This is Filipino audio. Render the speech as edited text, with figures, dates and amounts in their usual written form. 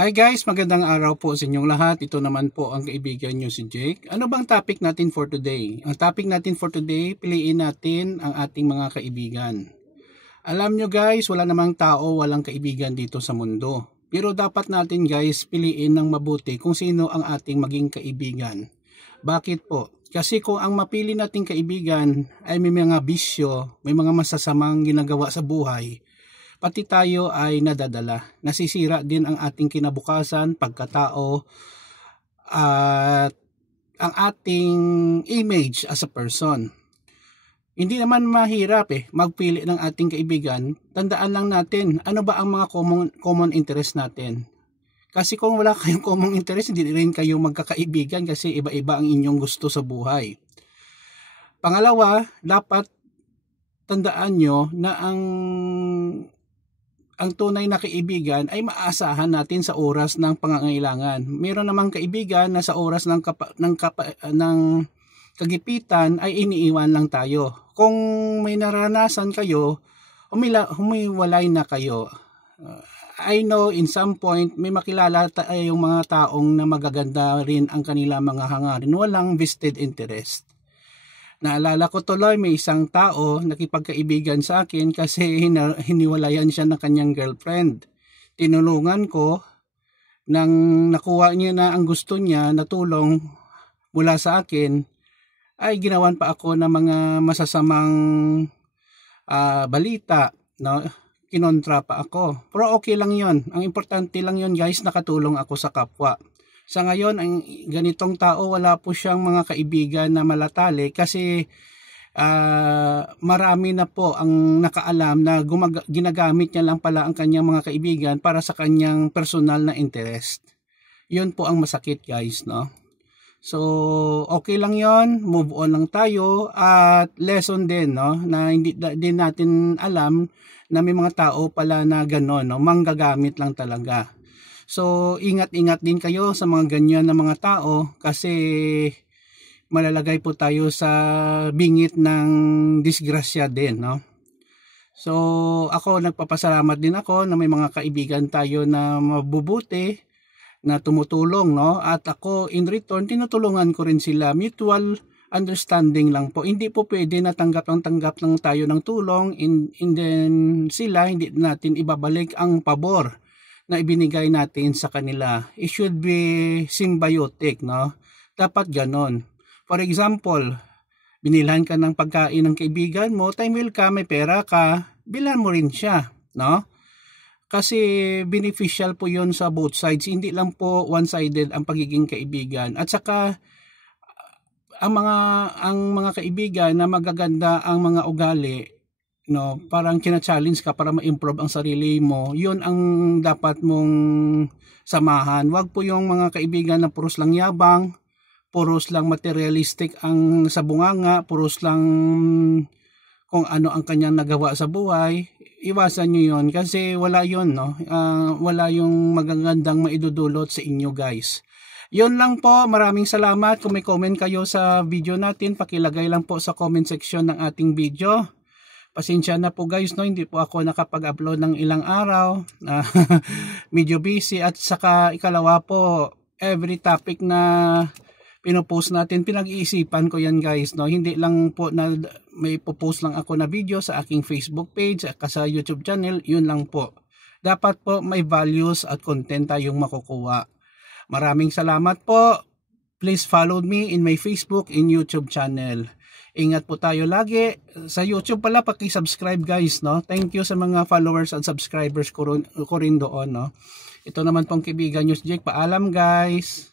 Hi guys, magandang araw po sa inyong lahat. Ito naman po ang kaibigan nyo si Jake. Ano bang topic natin for today? Ang topic natin for today, piliin natin ang ating mga kaibigan. Alam nyo guys, wala namang tao walang kaibigan dito sa mundo. Pero dapat natin guys piliin ng mabuti kung sino ang ating maging kaibigan. Bakit po? Kasi kung ang mapili nating kaibigan ay may mga bisyo, may mga masasamang ginagawa sa buhay, pati tayo ay nadadala. Nasisira din ang ating kinabukasan, pagkatao, at ang ating image as a person. Hindi naman mahirap magpili ng ating kaibigan. Tandaan lang natin, ano ba ang mga common interest natin? Kasi kung wala kayong common interest, hindi rin kayo magkakaibigan kasi iba-iba ang inyong gusto sa buhay. Pangalawa, dapat tandaan nyo na ang tunay na kaibigan ay maaasahan natin sa oras ng pangangailangan. Meron namang kaibigan na sa oras ng kagipitan ay iniiwan lang tayo. Kung may naranasan kayo, humiwalay na kayo. I know in some point may makilala tayong mga taong na magaganda rin ang kanila mga hangarin. Walang vested interest. Naalala ko tuloy may isang tao nakipagkaibigan sa akin kasi hiniwalayan siya ng kanyang girlfriend. Tinulungan ko nang nakuha niya na ang gusto niya na tulong mula sa akin, ay ginawan pa ako ng mga masasamang balita, no? Kinontra pa ako. Pero okay lang yon. Ang importante lang yon guys, nakatulong ako sa kapwa. Sa ngayon, ang ganitong tao, wala po siyang mga kaibigan na malatali kasi marami na po ang nakaalam na ginagamit niya lang pala ang kanyang mga kaibigan para sa kanyang personal na interest. Yun po ang masakit guys, no? So, okay lang yon, move on lang tayo at lesson din, no? Na hindi din natin alam na may mga tao pala na gano'n, no? Manggagamit lang talaga. So, ingat-ingat din kayo sa mga ganyan na mga tao kasi malalagay po tayo sa bingit ng disgrasya din, no? So, ako nagpapasalamat din ako na may mga kaibigan tayo na mabubuti, na tumutulong, no? At ako in return tinutulungan ko rin sila. Mutual understanding lang po. Hindi po pwede na tanggap ng tayo ng tulong and then sila hindi natin ibabalik ang pabor na ibinigay natin sa kanila. It should be symbiotic, no? Dapat ganon. For example, binilhan ka ng pagkain ng kaibigan mo, time will come, may pera ka, bilhan mo rin siya, no? Kasi beneficial po yon sa both sides, hindi lang po one-sided ang pagiging kaibigan. At saka ang mga kaibigan na magaganda ang mga ugali, no, parang kina-challenge ka para ma-improve ang sarili mo, yun ang dapat mong samahan. Wag po yung mga kaibigan na puros lang yabang, puros lang materialistic ang sa bunganga, puros lang kung ano ang kanyang nagawa sa buhay. Iwasan nyo yun kasi wala yun, no? Wala yung magagandang maidudulot sa inyo guys. Yun lang po, maraming salamat. Kung may comment kayo sa video natin, pakilagay lang po sa comment section ng ating video. Pasensya na po guys, no, hindi po ako nakapag-upload ng ilang araw. Medyo busy at saka ikalawa po, every topic na pinopost natin, pinag-iisipan ko yan guys, no. Hindi lang po na may post lang ako na video sa aking Facebook page at sa YouTube channel, yun lang po. Dapat po may values at content tayong makukuha. Maraming salamat po. Please follow me in my Facebook and YouTube channel. Ingat po tayo lagi. Sa YouTube pala, paki-subscribe guys, no? Thank you sa mga followers and subscribers ko rin doon, no? Ito naman pong kaibigan nyo si Jake. Paalam guys.